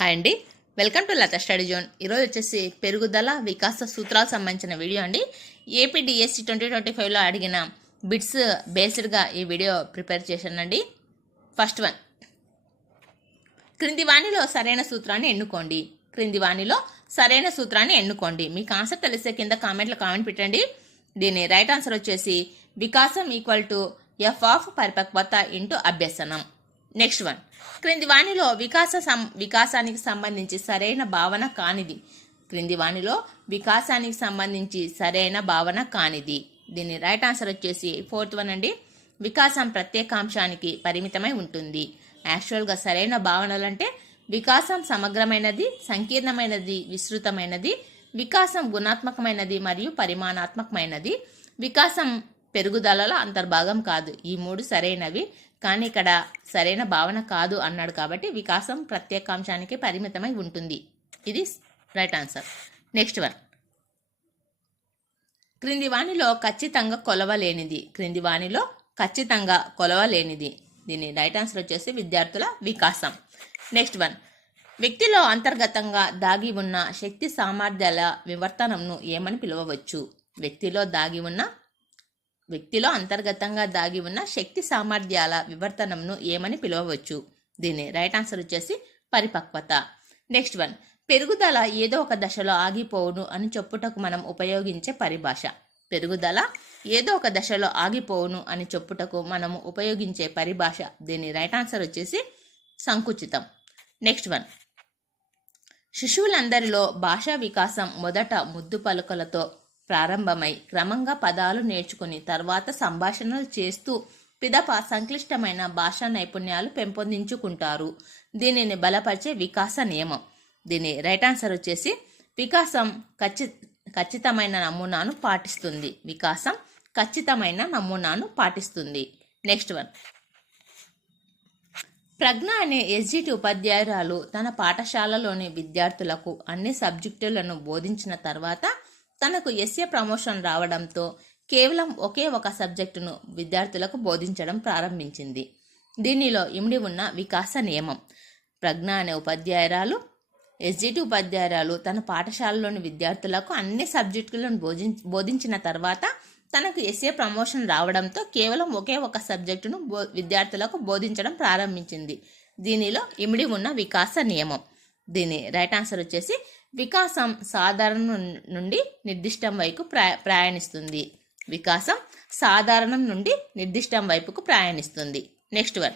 Hi అండి. Welcome to Latha study zone. ఈరోజు వచ్చేసి పెరుగుదల వికాస సూత్రాలకు సంబంధించిన వీడియో అండి. ఏపీ డిఎస్సి ట్వంటీ ట్వంటీ ఫైవ్లో అడిగిన బిట్స్ బేస్డ్గా ఈ వీడియో ప్రిపేర్ చేశానండి. ఫస్ట్ వన్ క్రింది వాణిలో సరైన సూత్రాన్ని ఎన్నుకోండి. క్రింది వాణిలో సరైన సూత్రాన్ని ఎన్నుకోండి. మీకు ఆన్సర్ తెలిస్తే కింద కామెంట్లో కామెంట్ పెట్టండి. దీని రైట్ ఆన్సర్ వచ్చేసి వికాసం ఈక్వల్ టు ఎఫ్ ఆఫ్ పరిపక్వత ఇంటూ అభ్యసనం. నెక్స్ట్ వన్ క్రింది వాణిలో వికాస సం వికాసానికి సంబంధించి సరైన భావన కానిది. క్రింది వాణిలో వికాసానికి సంబంధించి సరైన భావన కానిది. దీని రైట్ ఆన్సర్ వచ్చేసి ఫోర్త్ వన్ అండి. వికాసం ప్రత్యేకాంశానికి పరిమితమై ఉంటుంది. యాక్చువల్గా సరైన భావనలు అంటే వికాసం సమగ్రమైనది సంకీర్ణమైనది విస్తృతమైనది వికాసం గుణాత్మకమైనది మరియు పరిమాణాత్మకమైనది. వికాసం పెరుగుదలలో అంతర్భాగం కాదు. ఈ మూడు సరైనవి. కానీ ఇక్కడ సరైన భావన కాదు అన్నాడు కాబట్టి వికాసం ప్రత్యేకాంశానికి పరిమితమై ఉంటుంది. ఇది రైట్ ఆన్సర్. Next one. క్రింది వాణిలో ఖచ్చితంగా కొలవలేనిది. క్రింది వాణిలో ఖచ్చితంగా కొలవలేనిది. దీని రైట్ ఆన్సర్ వచ్చేసి విద్యార్థుల వికాసం. Next one. వ్యక్తిలో అంతర్గతంగా దాగి ఉన్న శక్తి సామర్థ్యాల వివర్తనంను ఏమని పిలవవచ్చు? వ్యక్తిలో దాగి ఉన్న వ్యక్తిలో అంతర్గతంగా దాగి ఉన్న శక్తి సామర్థ్యాల వివర్తనంను ఏమని పిలవవచ్చు? దీని రైట్ ఆన్సర్ వచ్చేసి పరిపక్వత. నెక్స్ట్ వన్ పెరుగుదల ఏదో ఒక దశలో ఆగిపోవును అని చెప్పుటకు మనం ఉపయోగించే పరిభాష. పెరుగుదల ఏదో ఒక దశలో ఆగిపోవును అని చెప్పుటకు మనము ఉపయోగించే పరిభాష. దీని రైట్ ఆన్సర్ వచ్చేసి సంకుచితం. నెక్స్ట్ వన్ శిశువులందరిలో భాషా వికాసం మొదట ముద్దు పలుకలతో ప్రారంభమై క్రమంగా పదాలు నేర్చుకుని తర్వాత సంభాషణలు చేస్తూ పిదప సంక్లిష్టమైన భాషా నైపుణ్యాలు పెంపొందించుకుంటారు. దీనిని బలపరిచే వికాస నియమం. దీని రైట్ ఆన్సర్ వచ్చేసి వికాసం ఖచ్చి ఖచ్చితమైన నమూనాను పాటిస్తుంది. వికాసం ఖచ్చితమైన నమూనాను పాటిస్తుంది. నెక్స్ట్ వన్ ప్రజ్ఞ అనే ఎస్జిటి ఉపాధ్యాయురాలు తన పాఠశాలలోని విద్యార్థులకు అన్ని సబ్జెక్టులను బోధించిన తర్వాత తనకు ఎస్ఏ ప్రమోషన్ రావడంతో కేవలం ఒకే ఒక సబ్జెక్టును విద్యార్థులకు బోధించడం ప్రారంభించింది. దీనిలో ఇమిడి ఉన్న వికాస నియమం. ప్రజ్ఞ అనే ఉపాధ్యాయురాలు ఎస్జిటి ఉపాధ్యాయురాలు తన పాఠశాలలోని విద్యార్థులకు అన్ని సబ్జెక్టులను బోధిం బోధించిన తర్వాత తనకు ఎస్ఏ ప్రమోషన్ రావడంతో కేవలం ఒకే ఒక సబ్జెక్టును బో విద్యార్థులకు బోధించడం ప్రారంభించింది. దీనిలో ఇమిడి ఉన్న వికాస నియమం. దీని రైట్ ఆన్సర్ వచ్చేసి వికాసం సాధారణ నుండి నిర్దిష్టం వైపు ప్రయా ప్రయాణిస్తుంది. వికాసం సాధారణం నుండి నిర్దిష్టం వైపుకు ప్రయాణిస్తుంది. Next one.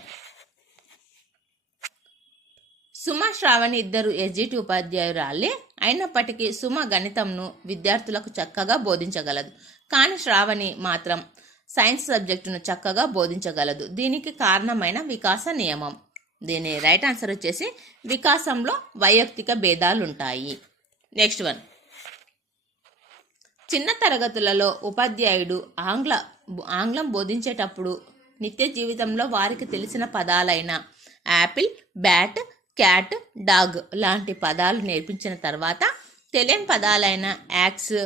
సుమ శ్రావణి ఇద్దరు ఎస్జిటి ఉపాధ్యాయురాలే అయినప్పటికీ సుమ గణితంను విద్యార్థులకు చక్కగా బోధించగలదు. కానీ శ్రావణి మాత్రం సైన్స్ సబ్జెక్టును చక్కగా బోధించగలదు. దీనికి కారణమైన వికాస నియమం. దీని రైట్ ఆన్సర్ వచ్చేసి వికాసంలో వైయక్తిక భేదాలుంటాయి. Next one. చిన్న తరగతులలో ఉపాధ్యాయుడు ఆంగ్ల ఆంగ్లం బోధించేటప్పుడు నిత్య జీవితంలో వారికి తెలిసిన పదాలైన యాపిల్ బ్యాట్ క్యాట్ డాగ్ లాంటి పదాలు నేర్పించిన తర్వాత తెలియని పదాలైన యాక్స్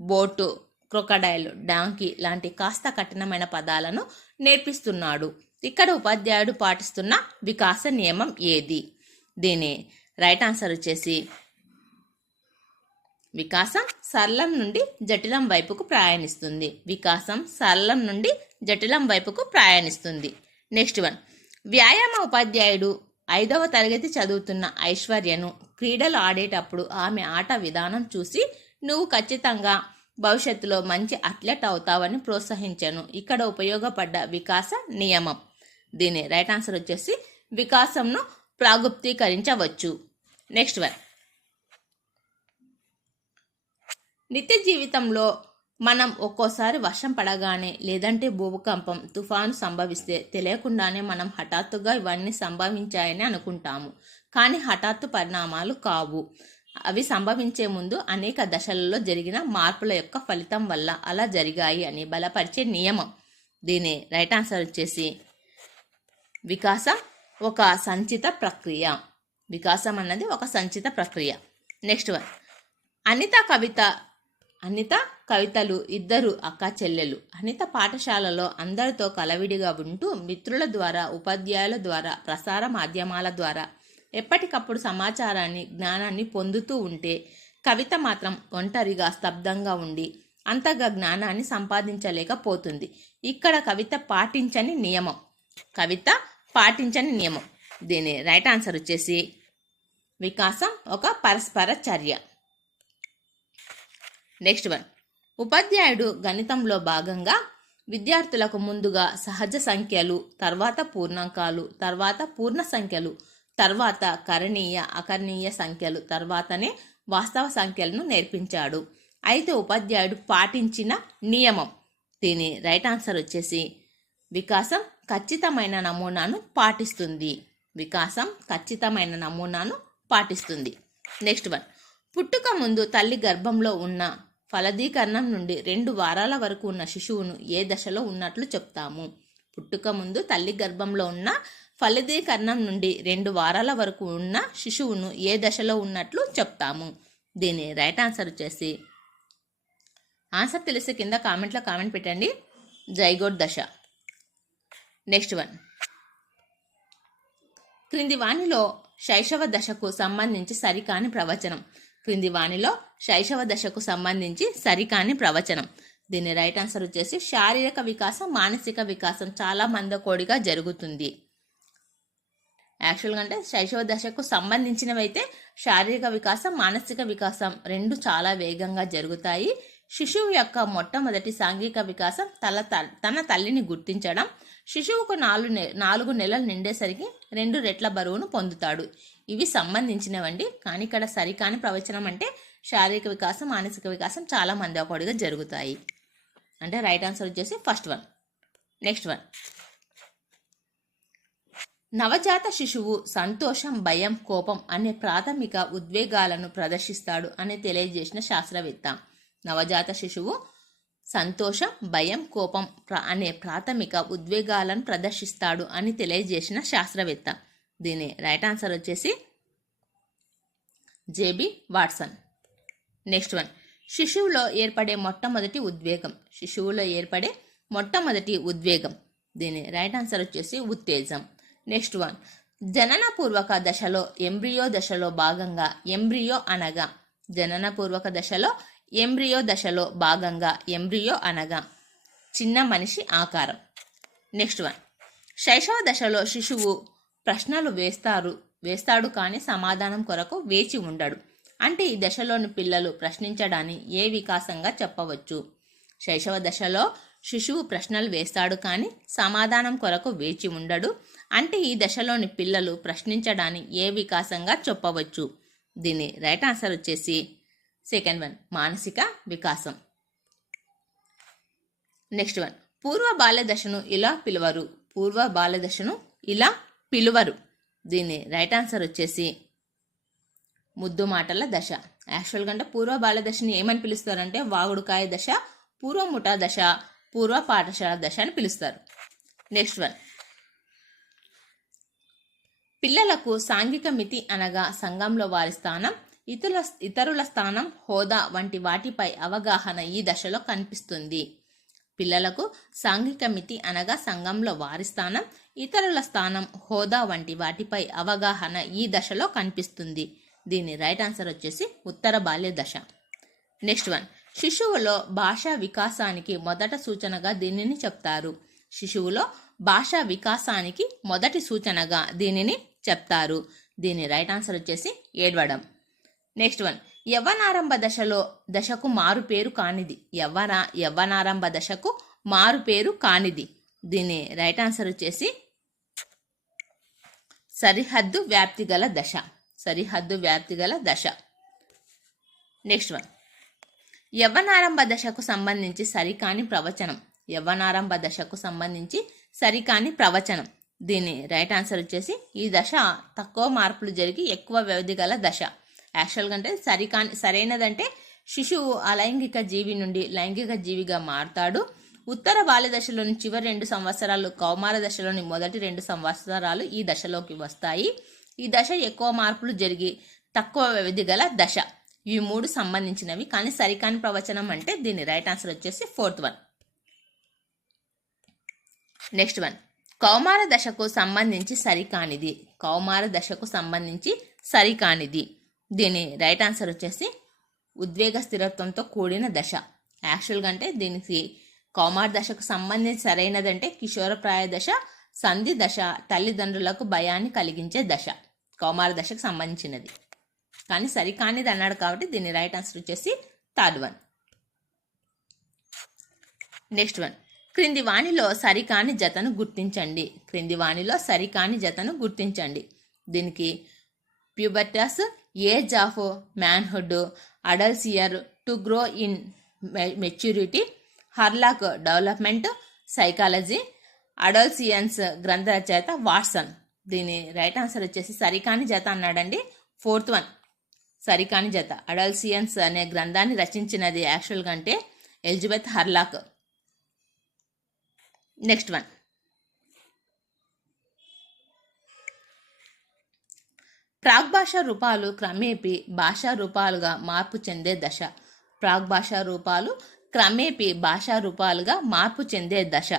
బోటు క్రొకడైల్ డాంకీ లాంటి కాస్త కఠినమైన పదాలను నేర్పిస్తున్నాడు. ఇక్కడ ఉపాధ్యాయుడు పాటిస్తున్న వికాస నియమం ఏది? దీని రైట్ ఆన్సర్ వచ్చేసి వికాసం సరళం నుండి జటిలం వైపుకు ప్రయాణిస్తుంది. వికాసం సరళం నుండి జటిలం వైపుకు ప్రయాణిస్తుంది. నెక్స్ట్ వన్ వ్యాయామ ఉపాధ్యాయుడు ఐదవ తరగతి చదువుతున్న ఐశ్వర్యను క్రీడలు ఆడేటప్పుడు ఆమె ఆట విధానం చూసి నువ్వు ఖచ్చితంగా భవిష్యత్తులో మంచి అథ్లెట్ అవుతావని ప్రోత్సహించాను. ఇక్కడ ఉపయోగపడ్డ వికాస నియమం. దీని రైట్ ఆన్సర్ వచ్చేసి వికాసంను ప్రాగుప్తీకరించవచ్చు. నెక్స్ట్ వన్ నిత్య జీవితంలో మనం ఒక్కోసారి వర్షం పడగానే లేదంటే భూకంపం తుఫాను సంభవిస్తే తెలియకుండానే మనం హఠాత్తుగా ఇవన్నీ సంభవించాయని అనుకుంటాము. కానీ హఠాత్తు పరిణామాలు కావు. అవి సంభవించే ముందు అనేక దశలలో జరిగిన మార్పుల యొక్క ఫలితం వల్ల అలా జరిగాయి అని బలపరిచే నియమం. దీని రైట్ ఆన్సర్ వచ్చేసి వికాసం ఒక సంచిత ప్రక్రియ. వికాసం అన్నది ఒక సంచిత ప్రక్రియ. నెక్స్ట్ వన్ అనిత కవిత అనిత కవితలు ఇద్దరు అక్క చెల్లెలు. అనిత పాఠశాలలో అందరితో కలవిడిగా ఉంటూ మిత్రుల ద్వారా ఉపాధ్యాయుల ద్వారా ప్రసార మాధ్యమాల ద్వారా ఎప్పటికప్పుడు సమాచారాన్ని జ్ఞానాన్ని పొందుతూ ఉంటే కవిత మాత్రం ఒంటరిగా స్తబ్దంగా ఉండి అంతగా జ్ఞానాన్ని సంపాదించలేకపోతుంది. ఇక్కడ కవిత పాటించని నియమం. కవిత పాటించని నియమం. దీని రైట్ ఆన్సర్ వచ్చేసి వికాసం ఒక పరస్పర చర్య. నెక్స్ట్ వన్ ఉపాధ్యాయుడు గణితంలో భాగంగా విద్యార్థులకు ముందుగా సహజ సంఖ్యలు తర్వాత పూర్ణాంకాలు తర్వాత పూర్ణ సంఖ్యలు తర్వాత కరణీయ అకరణీయ సంఖ్యలు తర్వాతనే వాస్తవ సంఖ్యలను నేర్పించాడు. అయితే ఉపాధ్యాయుడు పాటించిన నియమం. దీని రైట్ ఆన్సర్ వచ్చేసి వికాసం ఖచ్చితమైన నమూనాను పాటిస్తుంది. వికాసం ఖచ్చితమైన నమూనాను పాటిస్తుంది. Next one. పుట్టుక ముందు తల్లి గర్భంలో ఉన్న ఫలదీకరణం నుండి రెండు వారాల వరకు ఉన్న శిశువును ఏ దశలో ఉన్నట్లు చెప్తాము. పుట్టుక ముందు తల్లి గర్భంలో ఉన్న ఫలదీకరణం నుండి రెండు వారాల వరకు ఉన్న శిశువును ఏ దశలో ఉన్నట్లు చెప్తాము. దీని రైట్ ఆన్సర్ వచ్చేసి ఆన్సర్ తెలిసి కింద కామెంట్లో కామెంట్ పెట్టండి. జైగోడ్ దశ. నెక్స్ట్ వన్ క్రింది వాణిలో శైశవ దశకు సంబంధించి సరికాని ప్రవచనం. క్రింది వాణిలో శైశవ దశకు సంబంధించి సరికాని ప్రవచనం. దీని రైట్ ఆన్సర్ వచ్చేసి శారీరక వికాసం మానసిక వికాసం చాలా మందకోడిగా జరుగుతుంది. యాక్చువల్గా అంటే శైశవ దశకు సంబంధించినవైతే శారీరక వికాసం మానసిక వికాసం రెండు చాలా వేగంగా జరుగుతాయి. శిశువు యొక్క మొట్టమొదటి సాంఘిక వికాసం తల తన తల్లిని గుర్తించడం. శిశువుకు నాలుగు నె నాలుగు నెలలు నిండేసరికి రెండు రెట్ల బరువును పొందుతాడు. ఇవి సంబంధించినవండి. కానీ ఇక్కడ సరికాని ప్రవచనం అంటే శారీరక వికాసం మానసిక వికాసం చాలా మంది ఒకటిగా జరుగుతాయి. అంటే రైట్ ఆన్సర్ వచ్చేసి ఫస్ట్ వన్. Next one. నవజాత శిశువు సంతోషం భయం కోపం అనే ప్రాథమిక ఉద్వేగాలను ప్రదర్శిస్తాడు అని తెలియజేసిన శాస్త్రవేత్త. నవజాత శిశువు సంతోషం భయం కోపం అనే ప్రాథమిక ఉద్వేగాలను ప్రదర్శిస్తాడు అని తెలియజేసిన శాస్త్రవేత్త. దీని రైట్ ఆన్సర్ వచ్చేసి J B Watson. Next one. శిశువులో ఏర్పడే మొట్టమొదటి ఉద్వేగం. శిశువులో ఏర్పడే మొట్టమొదటి ఉద్వేగం. దీని రైట్ ఆన్సర్ వచ్చేసి ఉత్తేజం. Next one. జననపూర్వక దశలో ఎంబ్రియో దశలో భాగంగా ఎంబ్రియో అనగా జననపూర్వక దశలో ఎంబ్రియో దశలో భాగంగా ఎంబ్రియో అనగా చిన్న మనిషి ఆకారం. Next one. శైశవ దశలో శిశువు ప్రశ్నలు వేస్తారు వేస్తాడు కానీ సమాధానం కొరకు వేచి ఉండడు. అంటే ఈ దశలోని పిల్లలు ప్రశ్నించడాన్ని ఏ వికాసంగా చెప్పవచ్చు? శైశవ దశలో శిశువు ప్రశ్నలు వేస్తాడు కానీ సమాధానం కొరకు వేచి ఉండడు. అంటే ఈ దశలోని పిల్లలు ప్రశ్నించడాన్ని ఏ వికాసంగా చెప్పవచ్చు? దీని రైట్ ఆన్సర్ వచ్చేసి సెకండ్ వన్ మానసిక వికాసం. నెక్స్ట్ వన్ పూర్వ బాల్య దశను ఇలా పిలువరు. పూర్వ బాల్య దశను ఇలా పిలువరు. దీని రైట్ ఆన్సర్ వచ్చేసి ముద్దు మాటల దశ. యాక్చువల్గా అంటే పూర్వ బాల్య దశని ఏమని పిలుస్తారంటే వాగుడుకాయ దశ పూర్వ ముఠా దశ పూర్వ పాఠశాల దశ అని పిలుస్తారు. నెక్స్ట్ వన్ పిల్లలకు సాంఘిక మితి అనగా సంఘంలో వారి స్థానం ఇతరుల ఇతరుల స్థానం హోదా వంటి వాటిపై అవగాహన ఈ దశలో కనిపిస్తుంది. పిల్లలకు సాంఘిక మితి అనగా సంఘంలో వారి స్థానం ఇతరుల స్థానం హోదా వంటి వాటిపై అవగాహన ఈ దశలో కనిపిస్తుంది. దీని రైట్ ఆన్సర్ వచ్చేసి ఉత్తర బాల్య దశ. Next one. శిశువులో భాషా వికాసానికి మొదట సూచనగా దీనిని చెప్తారు. శిశువులో భాషా వికాసానికి మొదటి సూచనగా దీనిని చెప్తారు. దీని రైట్ ఆన్సర్ వచ్చేసి ఏడవడం. నెక్స్ట్ వన్ యవ్వనారంభ దశలో దశకు మారు పేరు కానిది. యవ్వన యవ్వనారంభ దశకు మారు పేరు కానిది. దీని రైట్ ఆన్సర్ వచ్చేసి సరిహద్దు వ్యాప్తి గల దశ. సరిహద్దు వ్యాప్తి గల దశ. నెక్స్ట్ వన్ యవ్వనారంభ దశకు సంబంధించి సరికాని ప్రవచనం. యవ్వనారంభ దశకు సంబంధించి సరికాని ప్రవచనం. దీని రైట్ ఆన్సర్ వచ్చేసి ఈ దశ తక్కువ మార్పులు జరిగి ఎక్కువ వ్యవధి గల దశ. యాక్చువల్గా అంటే సరికాని సరైనదంటే శిశువు అలైంగిక జీవి నుండి లైంగిక జీవిగా మారుతాడు. ఉత్తర బాల్య దశలోని చివరి రెండు సంవత్సరాలు కౌమార దశలోని మొదటి రెండు సంవత్సరాలు ఈ దశలోకి వస్తాయి. ఈ దశ ఎక్కువ మార్పులు జరిగి తక్కువ వ్యవధి గల దశ. ఇవి మూడు సంబంధించినవి. కానీ సరికాని ప్రవచనం అంటే దీని రైట్ ఆన్సర్ వచ్చేసి ఫోర్త్ వన్. Next one. కౌమార దశకు సంబంధించి సరికానిది. కౌమార దశకు సంబంధించి సరికానిది. దీని రైట్ ఆన్సర్ వచ్చేసి ఉద్వేగ స్థిరత్వంతో కూడిన దశ. యాక్చువల్గా అంటే దీనికి కౌమార దశకు సంబంధించి సరైనదంటే కిషోరప్రాయ దశ సంధి దశ తల్లిదండ్రులకు భయాన్ని కలిగించే దశ. కౌమార దశకు సంబంధించినది. కానీ సరికానిది అన్నాడు కాబట్టి దీని రైట్ ఆన్సర్ వచ్చేసి థర్డ్ వన్ నెక్స్ట్ వన్ క్రింది వాణిలో సరికాని జతను గుర్తించండి. క్రింది వాణిలో సరికాని జతను గుర్తించండి. దీనికి pubertas age of manhood adolescere to grow in maturity Hurlock development psychology adolescence గ్రంథ రచయిత వాట్సన్. దీని రైట్ ఆన్సర్ వచ్చేసి సరికాని జత అన్నాడండి. ఫోర్త్ వన్ సరికాని జత. అడల్సియన్స్ అనే గ్రంథాన్ని రచించినది యాక్చువల్గా అంటే Elizabeth Hurlock. Next one. Prague భాషా రూపాలు క్రమేపీ భాషా రూపాలుగా మార్పు చెందే దశ. ప్రాగ్ భాషా రూపాలు క్రమేపీ భాషా రూపాలుగా మార్పు చెందే దశ.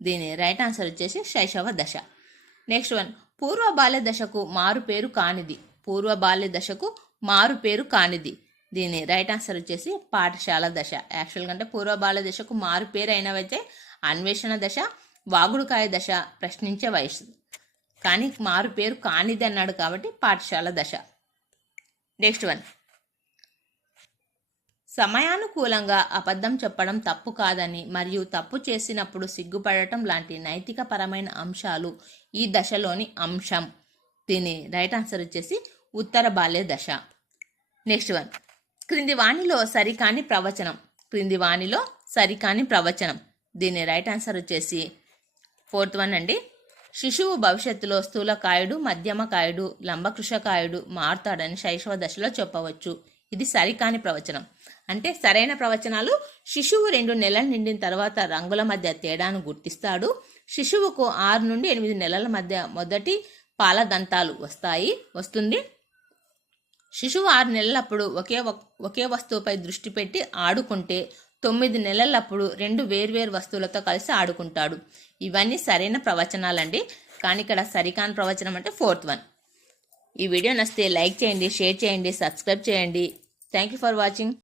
దీని రైట్ ఆన్సర్ వచ్చేసి శైశవ దశ. నెక్స్ట్ వన్ పూర్వ బాల్య దశకు మారు పేరు కానిది. పూర్వ బాల్య దశకు మారు పేరు కానిది. దీని రైట్ ఆన్సర్ వచ్చేసి పాఠశాల దశ. యాక్చువల్గా అంటే పూర్వ బాల్య దశకు మారు పేరు అయినవైతే అన్వేషణ దశ వాగుడుకాయ దశ ప్రశ్నించే వయసు. కానీ మారు పేరు కానిది అన్నాడు కాబట్టి పాఠశాల దశ. నెక్స్ట్ వన్ సమయానుకూలంగా అబద్ధం చెప్పడం తప్పు కాదని మరియు తప్పు చేసినప్పుడు సిగ్గుపడటం లాంటి నైతిక పరమైన అంశాలు ఈ దశలోని అంశం. దీని రైట్ ఆన్సర్ వచ్చేసి ఉత్తర బాల్య దశ. నెక్స్ట్ వన్ క్రింది వాణిలో సరికాని ప్రవచనం. క్రింది వాణిలో సరికాని ప్రవచనం. దీని రైట్ ఆన్సర్ వచ్చేసి ఫోర్త్ వన్ అండి. శిశువు భవిష్యత్తులో స్థూలకాయుడు మధ్యమకాయుడు లంబకృషకాయుడు మారుతాడని శైశవ దశలో చెప్పవచ్చు. ఇది సరికాని ప్రవచనం. అంటే సరైన ప్రవచనాలు శిశువు రెండు నెలలు నిండిన తర్వాత రంగుల మధ్య తేడాను గుర్తిస్తాడు. శిశువుకు ఆరు నుండి ఎనిమిది నెలల మధ్య మొదటి పాలదంతాలు వస్తాయి వస్తుంది. శిశువు ఆరు నెలలప్పుడు ఒకే వ- ఒకే వస్తువుపై దృష్టి పెట్టి ఆడుకుంటే తొమ్మిది నెలలప్పుడు రెండు వేర్వేరు వస్తువులతో కలిసి ఆడుకుంటాడు. ఇవన్నీ సరైన ప్రవచనాలండి. కానీ ఇక్కడ సరికాన్ ప్రవచనం అంటే ఫోర్త్ వన్. ఈ వీడియో నచ్చితే లైక్ చేయండి షేర్ చేయండి సబ్స్క్రైబ్ చేయండి. Thank you for watching.